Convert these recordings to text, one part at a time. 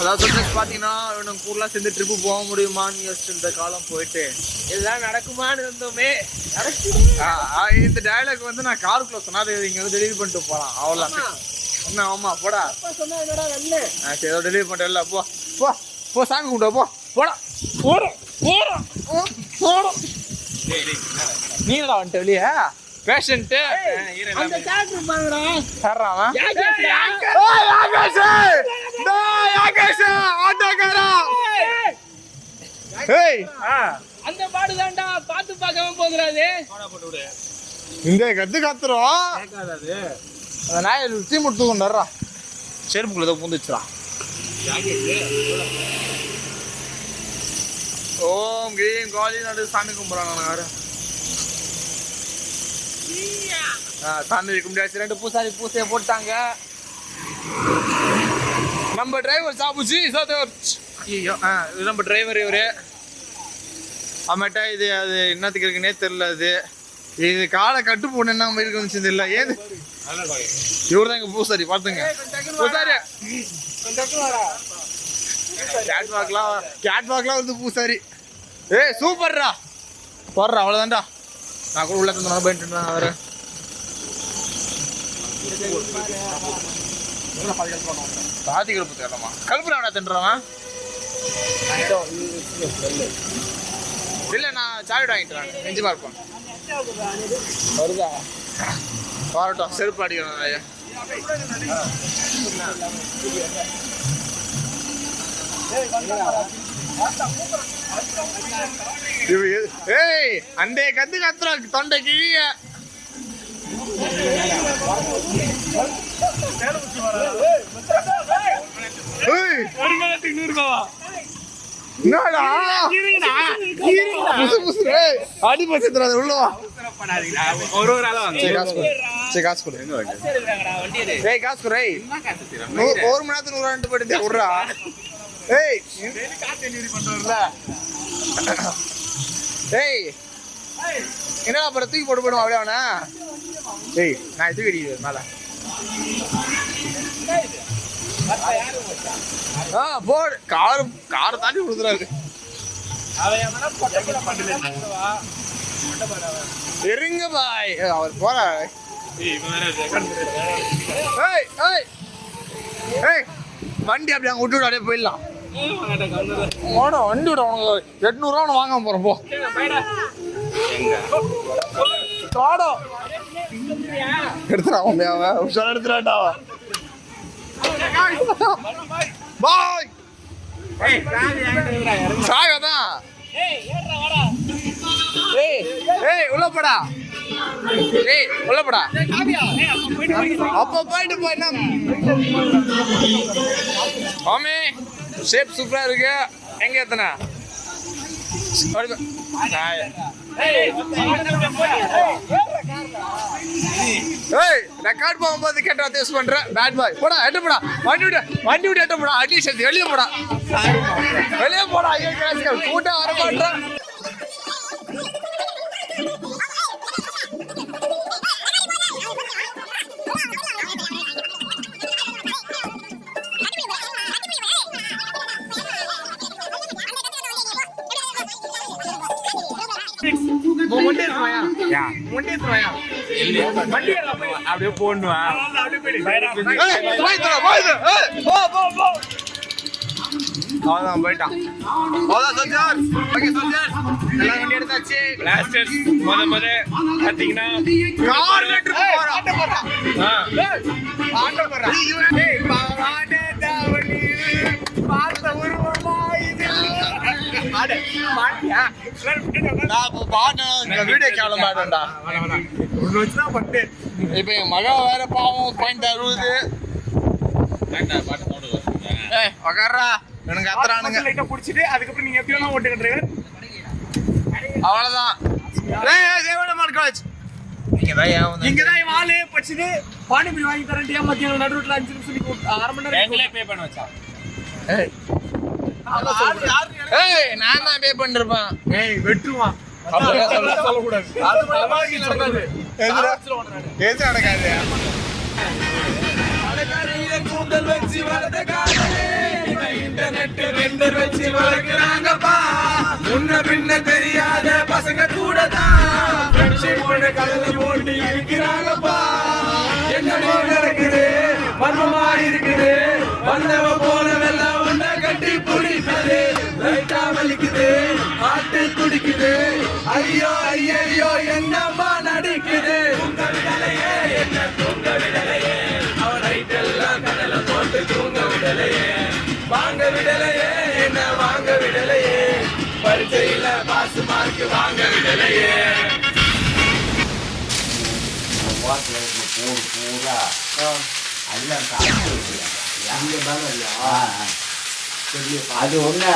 அதாவது பாத்தீங்கன்னா இவனுக்கு ஊர்லாம் சேர்ந்து ட்ரிப்பு போக முடியுமான்னு யோசிச்சுருந்த காலம் போயிட்டு இதெல்லாம் நடக்குமான்னு இருந்தோமே. இந்த டயலாக் வந்து நான் காருக்குள்ள சொன்னா இங்க வந்து டெலிவரி பண்ணிட்டு போலாம். அவ்வளோ என்ன ஆமா போடா சொன்னா சரி ஏதோ டெலிவரி பண்ணிட்டு இல்ல போ போ போ சாமி கும்பிட்டு போ போடா போறோம் போறோம் போறோம். நீங்களா வந்துட்டு வெளியே பேஷண்ட்டு அந்த டாக்டர் பாருடா சர்றாமா அந்த பாடுதான்டா பாத்து பார்க்காம போகுறாது. இந்த கத்து கத்துறோம் அந்த நாய் தீ முட்டு கொண்டுறா செருப்புக்குள்ள ஏதோ பூந்துச்சுடா. ஓம் கிரீம் காலி நடு சாமி கும்பிட்றாங்க யாரு சாமி கும்பிடாச்சு. 2 பூசாரி பூசையை போட்டாங்க. நம்ம டிரைவர் சாப்புச்சு ஐயோ இது நம்ம டிரைவர் இவரு ஆமாட்டா. இது அது என்னத்துக்கு இருக்குன்னே தெரியல. இது காலை கட்டு போன என்ன மாதிரி வந்துச்சு இல்லை ஏது இவரு தான் எங்க பூசாரி பார்த்துங்க. பூசாரி கேட்வாக்லாம் வந்து பூசாரி சூப்பர்ரா போடுறா அவ்வளோதான்டா. நான் கூட உள்ள தந்து போயிட்டு அவரு பாதி கருப்பு தேடமா கருப்பு வேணா தின்றவன் இல்லை நான் சாக்லேட் வாங்கிட்டு நெஞ்சு பார்ப்பேன் வருதா வரட்டும் செருப்பு அடிக்கணும் ஐயா. ஏய் அந்த கத்து கத்துற தொண்டை கிழிய ஒரு மணி நேரத்துக்கு 100 போயிட்டு விடுறா. ஏய் ஏய் என்னடா அப்புறம் தூக்கி போட்டு போயிடும் அப்படியே அவனா. ஏய் நான் தூக்கி அடிக்கிறேன் மேல போடு காரை தாண்டி கொடுத்துறாரு. இருங்க பாய் அவர் போற வண்டி அப்படி அங்க விட்டு அப்படியே போயிடலாம். வண்டி விட உனக்கு 800 வாங்க போறோம் போ எடுத்துடா எடுத்துடாண்டா பாய் சாகதான். ஏய் உள்ள போடா ஏய் உள்ள போடா அப்ப போயிட்டு போயினா ஆமே ஷேப் சூப்பரா இருக்கு. எங்க எத்தனை ரெக்கார்ட் போகும்போது கேட்டா தேஸ் பண்ற பேட் பாய் போடா எட்ட போடா வண்டி விட்டு எட்ட போடா அட்லீஸ்ட் வெளியே போடா கூட்டம் வர மாட்டேன். அப்படியே போடுவான் அவ்வளோதான் போயிட்டான். அவ்வளோதான் எல்லாம் வண்டி எடுத்தாச்சு. பார்த்தீங்கன்னா வீடியோ கேவல மாட்டேன்டா. இப்ப என் மகா வேற பாவம் பாயிண்ட் 60 உக்காரா எனக்கு அத்தரானுங்க பிடிச்சிட்டு அதுக்கப்புறம் நீங்க எப்படி ஓட்டுக்கிட்டு அவ்வளவுதான். காலேஜ் இங்கதான் வாழே படிச்சுட்டு பானிபுரி வாங்கி தரண்டியா மத்தியானம் நடுவுல 5 நிமிஷம் சொல்லி 1/2 மணி நேரம் பே பண்ண வச்சா. ஏய் நான் தான் பே பண்ணிருப்பேன். ஏய் வெட்டுவான் சொல்லக்கூடாது. அது நடக்காது எது நடக்காது. கூந்தல் வச்சு வளர்ந்த காதலே நட்டு வெண்டர் வச்சு வளர்க்குறாங்கப்பா முன்ன பின்ன தெரியாத பசங்க கூட தான் கடலை போட்டு இருக்கிறாங்கப்பா என்னமோ நடக்குது மர்மமா இருக்குது வந்தவ போனவெல்லாம் ஒன்ன கட்டி பிடிப்பது லைட்டா வலிக்குது ஆட்டு துடிக்குது ஐயோ ஐயோ என்னம்மா நடிக்குது உங்க விடலையே என்ன தூங்க விடலையே அவன் லைட்டெல்லாம் கடலை போட்டு தூங்க விடலையே வாங்க விடலையே என்ன வாங்க விடலையே பரீட்சையில பாஸ் மார்க் வாங்க விடலையே பூரா அது ஒண்ணு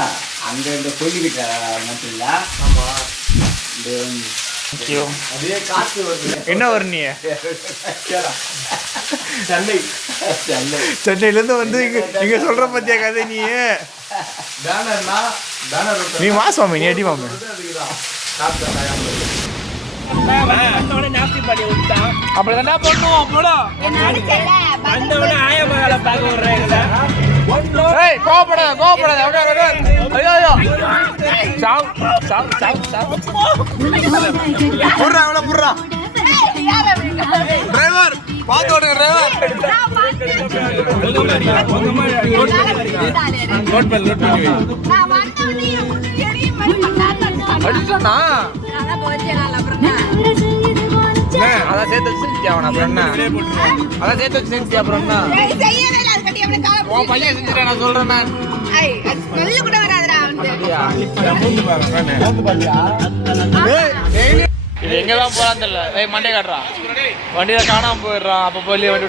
அங்க இந்த சொல்லிக்கிட்ட மட்டும் இல்ல அதே காசு வருது என்ன வர்ணிய சென்னை சென்னையில இருந்து வந்து இங்க சொல்ற பத்தியா கதை நீ நீ மாசுவாமி நீ அடி மாமி அப்படிதான்டா பண்ணுவோம் போடா அந்த ஆய மகளை பார்க்க விடுறேன் கோபப்படாத ஐயோ ஐயோ சாவ் சாவ் சாவ் சாவ் புர்றா எவ்வளோ புர்றா டிரைவர் பார்த்து ஓடுங்க டிரைவர் அடிச்சானா அதான் சேர்த்து வச்சு செஞ்சியா அவன் அப்புறம் என்ன அதான் சேர்த்து வச்சு செஞ்சியா அப்புறம் என்ன உன் பையன் செஞ்சுட்டா நான் சொல்றேன் நான் இது எங்கதான் போறான்னு தெரியல ஏய் மண்டே காட்டுறான் வண்டியில காணாம போயிடுறான் அப்ப போய் வண்டி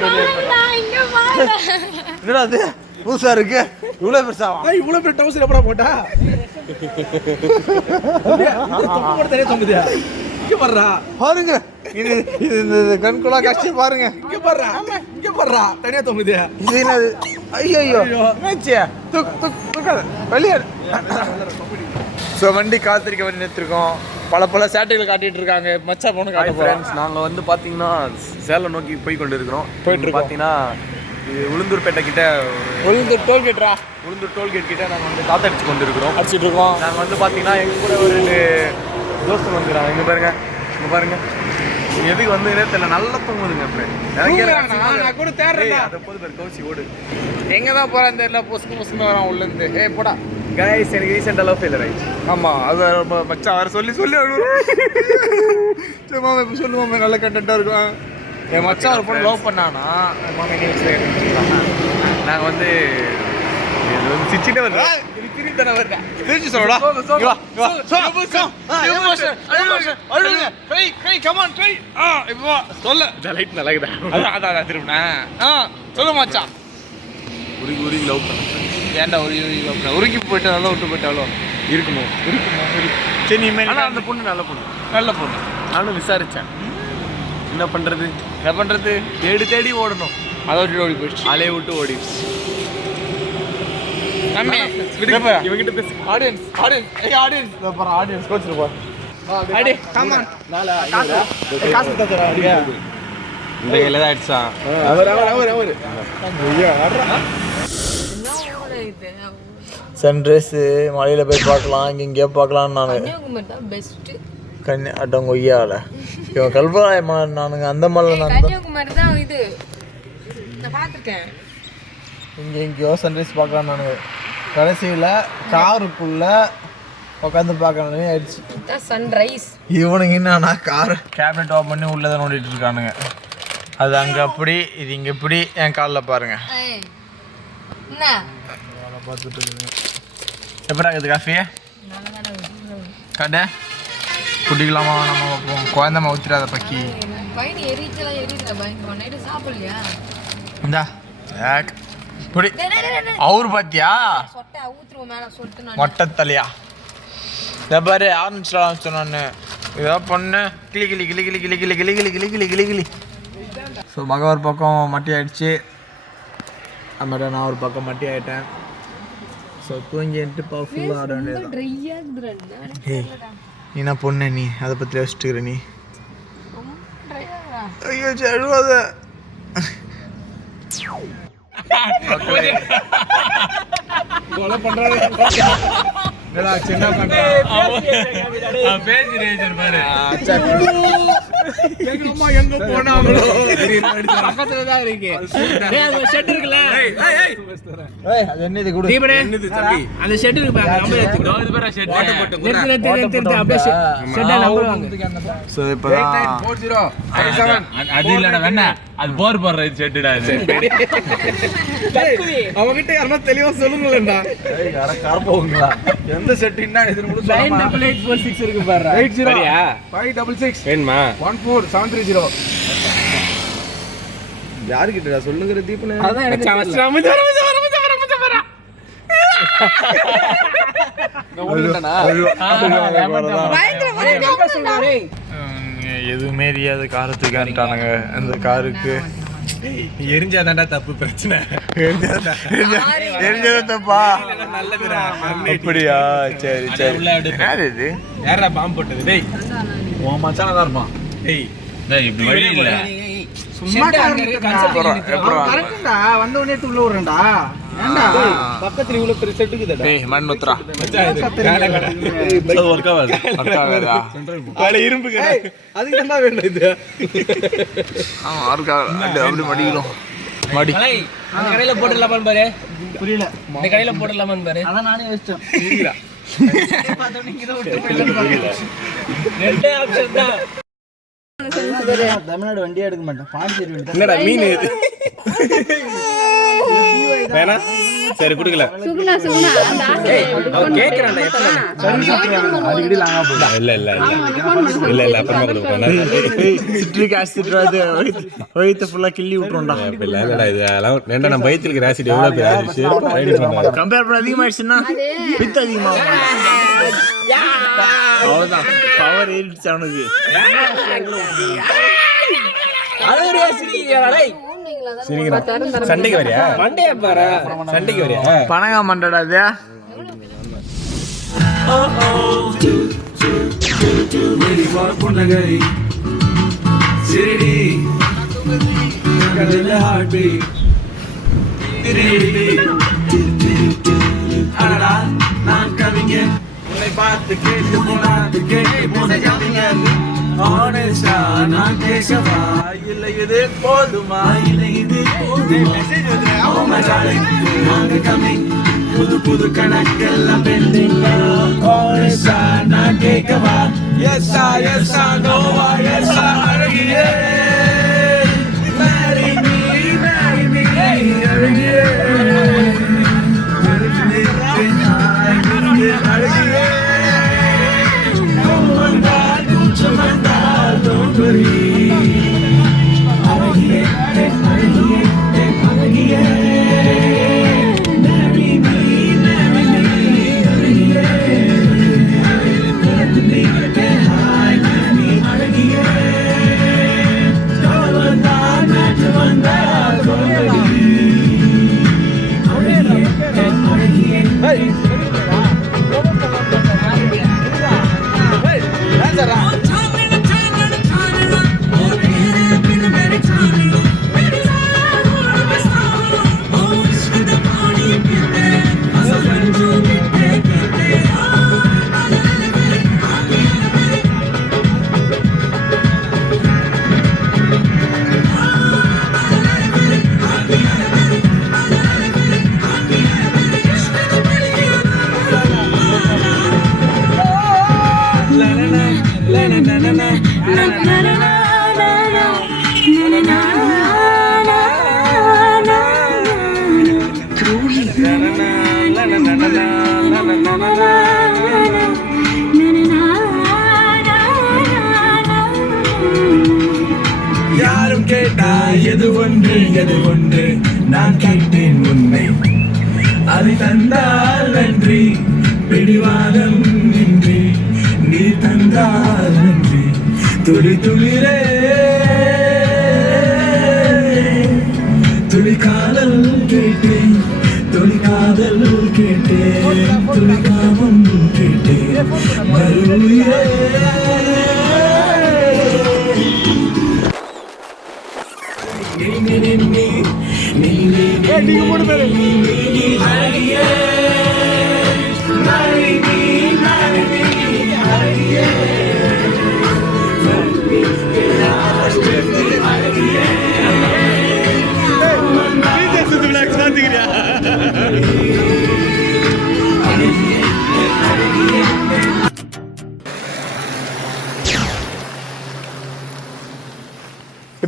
என்னடா அது புதுசா இருக்கு இவ்வளவு பெருசாவா இவ்வளவு பெரிய டவுசர் எப்படா போட்டா தனியா தொங்குதியா இங்க பாருடா பாருங்க இது இது கண்குளா கஷ்டம் பாருங்க இங்க பாருடா தனியா தொங்குதியா இது என்னது ஐயோ மேட்சியா வெளியே ஸோ வண்டி காத்திருக்க வண்டி நிறுத்திருக்கோம் பல சேட்டைகளை காட்டிட்டு இருக்காங்க மச்சா பொண்ணு காட்ட போறோம் நாங்கள் வந்து பார்த்தீங்கன்னா சேலம் நோக்கி போய் கொண்டு இருக்கிறோம் போயிட்டு பார்த்தீங்கன்னா இது உளுந்தூர்பேட்டை கிட்ட உளுந்தூர் டோல்கேட்ரா உளுந்தூர் டோல்கேட் கிட்ட நாங்கள் வந்து காத்தடிச்சு கொண்டு இருக்கிறோம் அடிச்சிட்டு இருக்கோம் நாங்கள் வந்து பார்த்தீங்கன்னா எங்கள் கூட ஒரு 2 தோஸ்து வந்துக்கிறாங்க இங்கே பாருங்க எதுக்கு வந்து தெரியல நல்லா தூங்குதுங்க நான் கூட தேடுறேன் அதை போது பேர் கவுச்சி ஓடு எங்க தான் போறான்னு தெரியல பொசுக்கு வரான் உள்ள இருந்து ஏய் போடா கைஸ் எனக்கு ரீசெண்டாக லவ் ஃபெயிலியர் ஆயிடுச்சு ஆமா அது மச்சான் அவர் சொல்லி சரி மாமா இப்போ சொல்லுவோம் நல்ல கண்டென்ட்டாக இருக்கும் என் மச்சான் ஒரு பொண்ணு லவ் பண்ணானா மாமா நாங்கள் வந்து இது வந்து சிச்சிட்டே வருது திரும்பி தானே வருதேன் திருச்சி சொல்லடா சொல்ல லைட் நல்லா இருக்குதா அதான் திரும்பினா சொல்லு மச்சான் உருகி லவ் பண்ண ஏன்டா உருக்கி போயிட்டு நல்லா விட்டு போயிட்டாலோ இருக்குமோ சரி இனிமேல் ஆனால் அந்த பொண்ணு நல்ல பொண்ணு நானும் விசாரித்தேன் என்ன பண்ணுறது தேடி ஓடணும் அதை விட்டு ஓடி போயிடுச்சு அலைய விட்டு ஓடிடுச்சு இவங்கிட்ட பேசு ஆடியன்ஸ் கோச்சிருப்பா அடி கமான் காசு தரா இந்த கையில் தான் ஆயிடுச்சா அவர் சன்ரைஸ் மலையில் போய் பார்க்கலாம் இங்கே பார்க்கலான்னு நான் அட்டம் கொய்யாவில் இவன் கல்வராய மலை நானுங்க அந்த மலை கன்னியாகுமரி தான் இது நான் பார்த்துருக்கேன் இங்கே எங்கேயோ சன்ரைஸ் பார்க்கலாம் நானுங்க கடைசியில் காருக்குள்ளே உட்காந்து பார்க்கணும் ஆயிடுச்சு சன்ரைஸ் இவனுங்க என்னன்னா கார் கேபினட் ஓப்பன் பண்ணி உள்ளே தான் நோண்டிட்டு இருக்கானுங்க அது அங்கே அப்படி இது இங்கே இப்படி என் காலில் பாருங்க என்ன பார்த்துட்டு இருக்குங்க எப்படி இருக்குது காஃபியே கடை குடிக்கலாமா நம்ம வைப்போம் குழந்தைமா ஊற்றிடாத பக்கி பையன் எரிச்சலாம் எரிச்சல பயங்கரம் நைட்டு சாப்பிடலையா இந்தா இப்படி அவரு பார்த்தியா சொட்டை ஊத்துருவோம் மேலே சொட்டு மொட்டை தலையா இதை பாரு ஆரம்பிச்சிடலாம் சொன்னான்னு இதாக பண்ணு கிளி கிளி கிளி கிளி கிளி கிளி கிளி கிளி கிளி கிளி கிளி கிளி ஸோ மக ஒரு பக்கம் மட்டி ஆயிடுச்சு அதுமாதிரி நான் ஒரு பக்கம் மட்டி ஆகிட்டேன் ஸோ தூங்கிட்டு ஃபுல்லாக ஆட வேண்டியது ஏய் நீ என்ன பொண்ணு நீ அதை பற்றி யோசிச்சுக்கிற நீ ஐயோ அழுவாத கொலை பண்றாரு சின்ன அம்மா எங்க போனாங்களோ பக்கத்துல தான் இருக்கு ஷெட் இருக்குல்ல அது என்ன இது கூட அந்த ஷெட் இருக்கு பாருங்க நம்பர் எடுத்துக்கோ இது பாரு ஷெட் நிறுத்து அப்படியே ஷெட் நம்பர் வாங்க சோ இப்பதான் 40 அது இல்லடா வேணா அது போர் போடுற ஷெட்டுடா இது அவங்கிட்ட யாரா தெளிவா சொல்லுங்களேடா ஏய் யார காரப்போங்களா எந்த செட்டின்னா இது கூட சொல்லுமா 9846 இருக்கு பாரு 80 சரியா 566 வேணுமா 14730 யாரு கிட்டடா சொல்லுங்கற தீபனே அதான் எனக்கு எதுவுமே தெரியாத காரத்துக்கு காண்டானுங்க அந்த காருக்கு எரிஞ்சாதான்டா தப்பு பிரச்சனை தெரிஞ்சது தப்பா நல்லதுடா அப்படியா சரி சரி யாரு இது யாரா பாம்பு போட்டது டேய் உன் மச்சானா தான் இருப்பான் டேய் டேய் இப்படி வழி இல்ல சும்மா கரெக்ட்டா வந்த உடனே உள்ள வரேன்டா ஏண்டா பக்கத்துல இவ்வளவு பெரிய செட் இருக்குடா ஏய் மண் உத்ரா அது வர்க் ஆகாது பல இரும்பு அதுக்கு தான் வேணும் இது ஆமா ஆர்கா அப்படி மடிக்கலாம் மடி அந்த கடையில போட்டுடலாமான்னு பாரு புரியல இந்த கடையில போட்டுடலாமான்னு பாரு அதான் நானே யோசிச்சேன் ரெண்டே ஆப்ஷன் தான் தமிழ்நாடு வண்டியே எடுக்க மாட்டேன் பாண்டிச்சேரி என்னடா மீன் இது வேணா சரி குடுக்கல சுகுணா அந்த ஆசை கேக்குறான்டா அடிக்கடி லாங்கா போடா இல்ல அப்புறமா கொடுப்பேன் சிட்ரிக் ஆசிட் வயித்து ஃபுல்லா கிள்ளி விட்டுறோம்டா இல்லடா இது எல்லாம் ரெண்டா நம்ம வயித்துல ஆசிட் எவ்வளவு பேர் ஆயிடுச்சு ரெடி பண்ணாங்க கம்பேர் பண்ண அதிகமாயிடுச்சுன்னா பித்த அதிகமாகும் அவ்வளவுதான் பவர் ஏறிடுச்சு அவனுக்கு சண்டைக்கு வரியா மண்டையா பாரு சண்டைக்கு வரியா பணங்கா மண்டடா அது பார்த்து கேட்டு ஆனஸ்டா நான் கேட்கவா இல்லை இது போதுமா இல்லை இது புது கணக்கெல்லாம் பெண்டிங் ஆனஸ்டா நான் கேட்கவா எஸ்ஸா எஸ்ஸா Noah எஸ்ஸா அழகியே marry me அழகியே அழகியே don't worry அழகியே அழகியே அழகியே marry me அழகியே let me get high with me அழகியே வந்தா நாட்டு வந்தா don't worry அழகியே அழகியே யாரும் கேட்டா எது ஒன்று நான் கேட்டேன் உன்னை அதை தந்தால் நன்றி பிடிவாதம் இன்றி நீ தந்தால் நன்றி துளி துளிரே துளி காதல் கேட்டேன் துளி காதல் கேட்டேன் துளி காமம் கேட்டேன் மறுபடியே நீ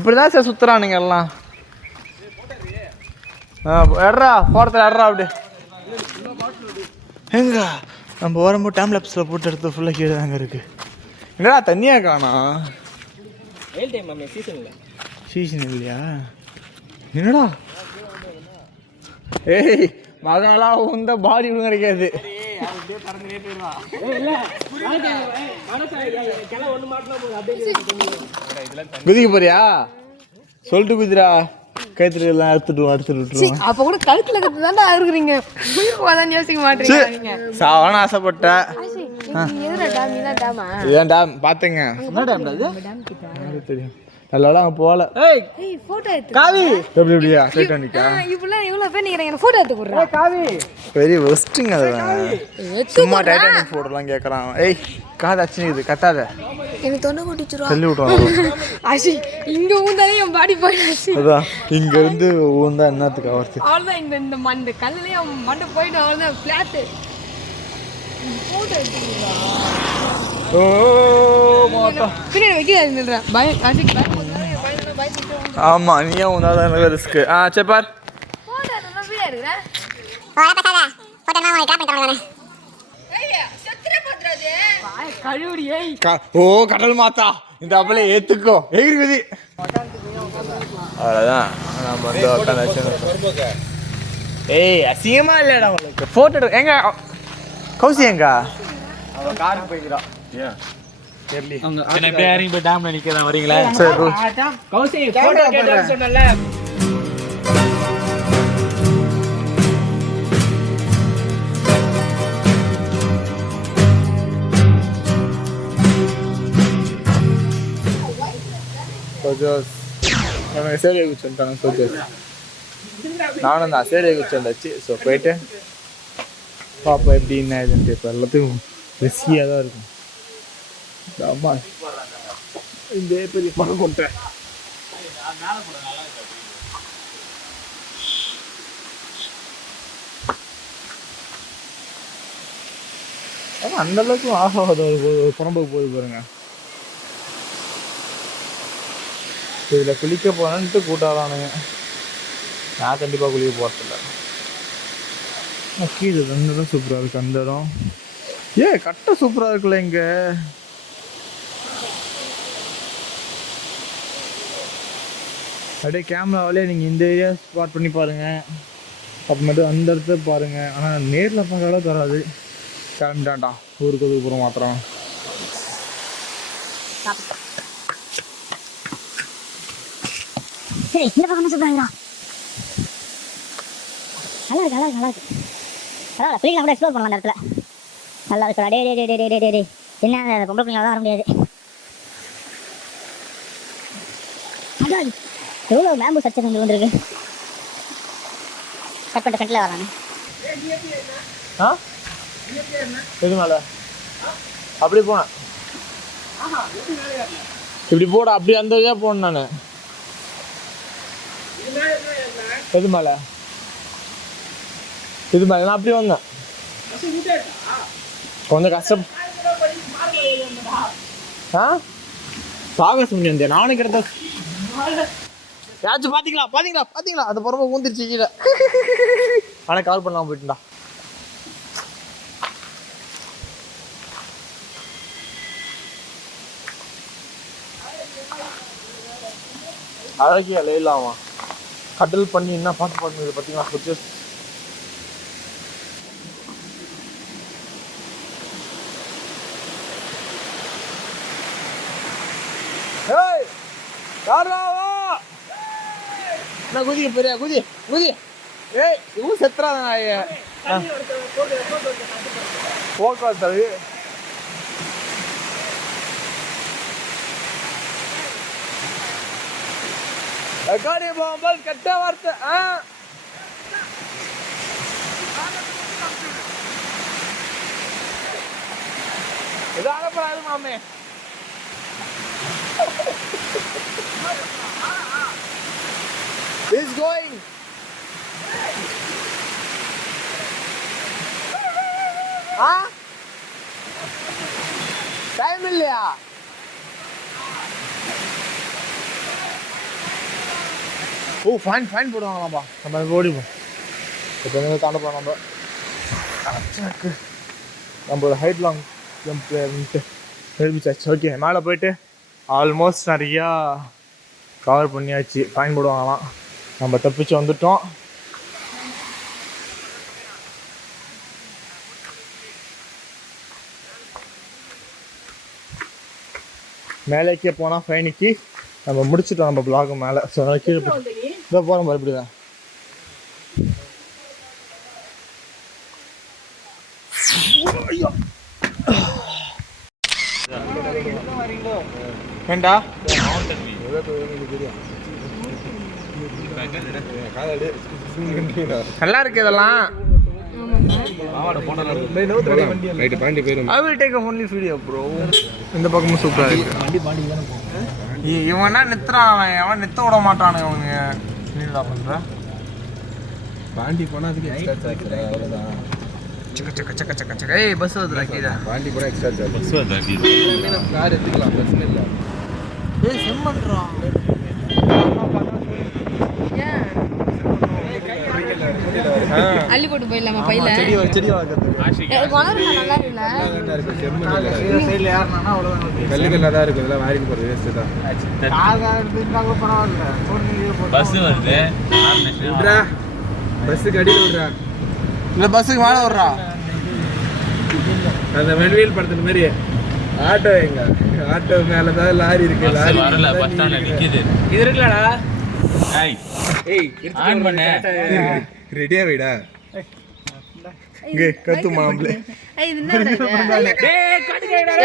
இப்படிதான் சார் சுத்துறானுங்க எல்லாம். எட்ரா போறதுல எட்ரா அப்படி எங்க நம்ம வரும்போது டைம் லேப்ஸில் போட்டு எடுத்து ஃபுல்லாக கீழே தாங்க இருக்கு. என்னடா தண்ணியா காணா? வெயில் டைம் நம்ம சீசன் இல்லை. சீசன் இல்லையா? என்னடா ஏய் மகனெல்லாம் உந்த பாடி ஒன்றும் கிடைக்காது. குதிக்க போறியா? சொல்லிட்டு குதிரா. கைத்துல எல்லாம் எடுத்துட்டு விட்டுருவோம். அப்ப கூட கழுத்துல கத்து தாண்டா இருக்கிறீங்க. போதான் யோசிக்க மாட்டீங்க நீங்க. சாவன ஆசைப்பட்ட. எதுடா டாம்? நீதான் டாமா? இதான் டாம் பாத்துங்க. என்ன டாம் அது? டாம் கிட்ட. எனக்கு தெரியும். நல்லா அங்க போல. ஏய் ஏய் போட்டோ எடுத்து. காவி எப்படி எப்படியா ஸ்ட்ரைட் நிக்கா? இவ்வளவு எவ்வளவு பேர் நிக்கறாங்க போட்டோ எடுத்து குடுறா. காவி வெரி வெஸ்டிங் அது. சும்மா டைட்டானிக் போடலாம் கேக்குறான். ஏய் காது அச்சிக்குது கத்தாத. எனக்கு தொண்டை கொட்டிச்சுரா. தள்ளி விட்டுவாங்க. ஆஷி இங்க ஊந்தாலே என் பாடி போயிடுச்சு. அதான் இங்க இருந்து ஊந்தா என்னத்துக்கு ஆவறது? அவ்வளவுதான் இந்த மண்ட கல்லுலயே மண்ட போயிட்டு அவ்வளவுதான் பிளாட். போட்டோ எடுத்துறா. ஓ மாட்டா. பின்னாடி வைக்காத நின்றா. பய ஆஷி பய. ஆமா நீயே ஊந்தாதான் ரிஸ்க். சரி பார். போட்டோ எடுத்தா வீடியோ எடுக்கறா. போட்டோ நான் உனக்கு காப்பி தரேன். ஏய் சத்திர பத்ராஜே. பாய் கழுவுடி ஏய். ஓ கடல் மாத்தா இந்த அப்பளே ஏத்துக்கோ. எகிரி குதி. அவ்வளவுதான் நம்ம வந்து உட்காந்து. ஏய் அசிங்கமா இல்லடா உங்களுக்கு. போட்டோ எடு. எங்க கௌசி எங்க? அவன் காருக்கு போய்க்கிறான். ஏன் தெரியல. என்ன இப்படி இறங்கி போய் டாம்ல நிக்கதான் வரீங்களா? சரி கௌசி போட்டோ கேட்டேன்னு சொன்னல. சோஜோஸ் நம்ம சேரியை கூச்சோன்ட்டாங்க. சோஜோஸ் நானும் தான் சேரியை கூச்சோண்டாச்சு. ஸோ போயிட்டு பாப்பா எப்படி என்ன இதுன்ட்டு இப்போ எல்லாத்தையும் ரிஸ்கியாக தான் இருக்கும். அம்மா இந்த பெரிய பக்கம் கொண்டேன். ஆனால் அந்த அளவுக்கு ஆகாத ஒரு புறம்புக்கு போய் பாருங்க. இதில் குளிக்க போனேன்ட்டு கூட்டாதானுங்க. நான் கண்டிப்பாக குளிக்க போகிறதில்ல. கீழே இந்த இடம் சூப்பராக இருக்குது. அந்த இடம் கட்டை சூப்பராக இருக்குல்ல இங்கே. அப்படியே கேமராவிலே நீங்கள் இந்த ஏரியா ஸ்பாட் பண்ணி பாருங்கள். அப்புறமேட்டு அந்த இடத்த பாருங்கள். ஆனால் நேரில் பார்க்குற அளவுக்கு வராது. கிளம்பிட்டான்டா ஊருக்கு ஒதுக்குப்புறம் மாத்திரம். சரி இந்த பக்கம் சூப்பராக நல்லா இருக்கு. நல்லா இருக்கு. நல்லா இருக்கு. பரவாயில்ல பிள்ளைங்க கூட எக்ஸ்ப்ளோர் பண்ணலாம் அந்த இடத்துல. நல்லா இருக்குடா. டே டே டே டே டே டே என்ன அந்த பொம்பளை பிள்ளைங்க தான் வர முடியாது. எவ்வளோ பேம்பு சர்ச்சை வந்து வந்துருக்கு. கட் பண்ணிட்டு ஃப்ரண்ட்டில் வரானே. எது மேலே அப்படி போனேன். இப்படி போட அப்படி அந்த வழியாக போனேன் நான். எது மேலே இது மேலே நான் அப்படி வந்தேன். கொஞ்சம் கஷ்டம். சாகசம் பண்ணி வந்தேன் நானும் கிட்ட. யாச்சும் பாத்தீங்களா அந்த புறமா ஊந்திருச்சு கீழே. ஆனால் கால் பண்ணாமல் போயிட்டுண்டா. அழகியா லேலாமா கடல் பண்ணி என்ன பாட்டு பாடுறது பார்த்தீங்களா? கொஞ்சம் நான் குதிக்க போறியா? குதி. ஏய் இவன் செத்துறாத நாய. போக்குவரத்து ரெக்கார்டி போகும்போது கெட்ட வார்த்தை. இது அனுப்புறாரு மாமே. He's going. டைம் இல்லையா? ஓ ஃபைன் போடுவாங்களாம்பா. நம்ம அங்கே ஓடிப்போம். இப்போ எங்கே தாண்ட போகிறோம் நம்ம. அச்சாக்கு நம்மளோட ஹைட் லாங் ஜம்ப் நிரூபிச்சாச்சு. ஓகே, மேலே போயிட்டு ஆல்மோஸ்ட் நிறையா கவர் பண்ணியாச்சு. ஃபைன் போடுவாங்களாம். நம்ம தப்பிச்சு வந்துட்டோம். மேலேக்கே போனால் ஃபைனுக்கு நம்ம முடிச்சுட்டோம் நம்ம பிளாக் மேலே. ஸோ அதனால் கீழே இதோ போகிறோம் பாரு. இப்படி தான் ஏண்டா நல்லா இருக்கு இதெல்லாம். I will take a only video bro. இந்த பக்கமும் சூப்பரா இருக்கு. இவனா நித்றான், அவன் நித்த விட மாட்டானுங்க அவங்க. நீடா பண்ற பாண்டி போனா அதுக்கு எக்ஸ்ட்ரா சார்ஜ் அவ்வளவுதான். சக்க ஏய் பஸ் வருதுடா கீழ. பாண்டி போனா எக்ஸ்ட்ரா சார்ஜ். பஸ் வருதா கீழ? கார் எடுத்துக்கலாம், பஸ் இல்ல. ஏய் செம்மன்றா. அள்ளி போட்டு போயிடலாமா பையில? செடி வளர்க்கறதுக்கு நல்லா இருக்குல்ல? சைடுல யாருனா அவ்வளவுதான். கல்லுகள்ல தான் இருக்கு, இதெல்லாம் வாரிக்கு போறது வேஸ்ட் தான். காக எடுத்துட்டாங்க பரவாயில்லை. பஸ் வருது. விட்றா, பஸ்ஸுக்கு அடியில் விட்றா. இல்ல பஸ்ஸுக்கு மேலே வர்றா. அந்த மென்வீல் படத்துல மாதிரி ஆட்டோ எங்க ஆட்டோ மேலதான் லாரி இருக்கு. லாரி வரல, பஸ் ஸ்டாண்ட்ல நிக்குது. இது இருக்குலடா. ஏய் ஆன் பண்ணு. ரெடியா வைடா. இங்க கத்து மாம்பளே. ஏய் இது என்னடா இது? டேய் கடிடா.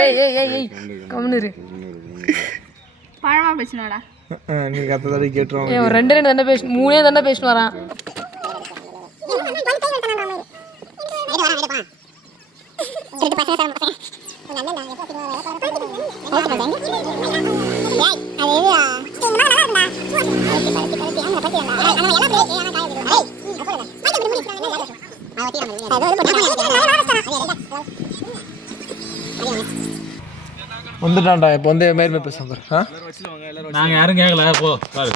ஏய் கம்முனு பழமா பேசினாடா. நீங்க அத்த தடவை கேட்டுறோம். ஏய் ரெண்டு தானே பேசி மூணே தானே பேசிட்டு வரான். வந்துட்டான்டா. இப்போ வந்து மேலுமே பேச பாரு. நாங்க யாரும் கேக்கல போ பாரு.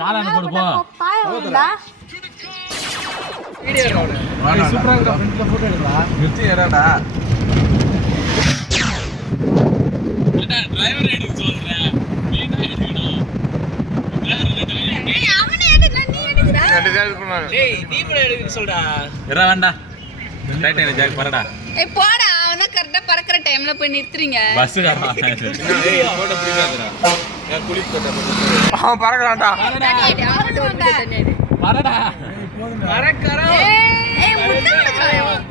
காலான போடு போ. சூப்பரா இருக்கா. ஃப்ரண்ட்ல போட்டோ எடுடா. நிறுத்தி ஏறாடா. டிரைவர் எடுக்க சொல்றேன். நீ தான் எடுக்கணும். ஏய் அவனே எடுக்கல நீ எடுக்கடா. ரெண்டு சேர் பண்ணாரு. டேய் நீ கூட எடுக்க சொல்டா. இறா வேண்டாம். ரைட் ஹேண்ட் ஜாக் பரடா. ஏய் போடா அவனா கரெக்ட்டா பறக்குற டைம்ல போய் நிறுத்துறீங்க. பஸ்ஸுடா. ஏய் போட பிடிக்காதடா. நான் குளிக்க போட்டேன். அவன் பறக்கறான்டா. தண்ணி அவனு வந்தா தண்ணி பரடா. பறக்கறா. ஏய் முட்டை எடுக்கறான்.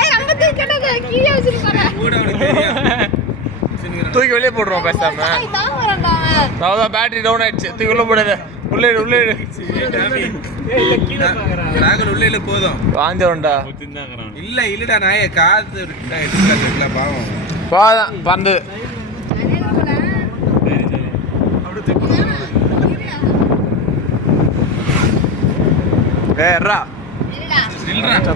ஏய் நம்ம கேட்டத கீழ வச்சிருக்கானே. கூட அவனுக்கு தெரியும். தூக்கி வெளியே போடுறோம் பேசாம. ஏய் தான் வரடா அவன். அதான் பேட்டரி டவுன் ஆயிடுச்சு. தூக்கி உள்ள போடாத. உள்ளே ஏய் இல்ல கீழ பாக்குறா. நாங்க உள்ள இல்ல போதும். வாஞ்சவன்டா. தின்னாங்கறான். இல்லடா நாயே காத்து எடுத்துக்கல பாவம். பாதான் பந்து. ஏறா. இல்லடா.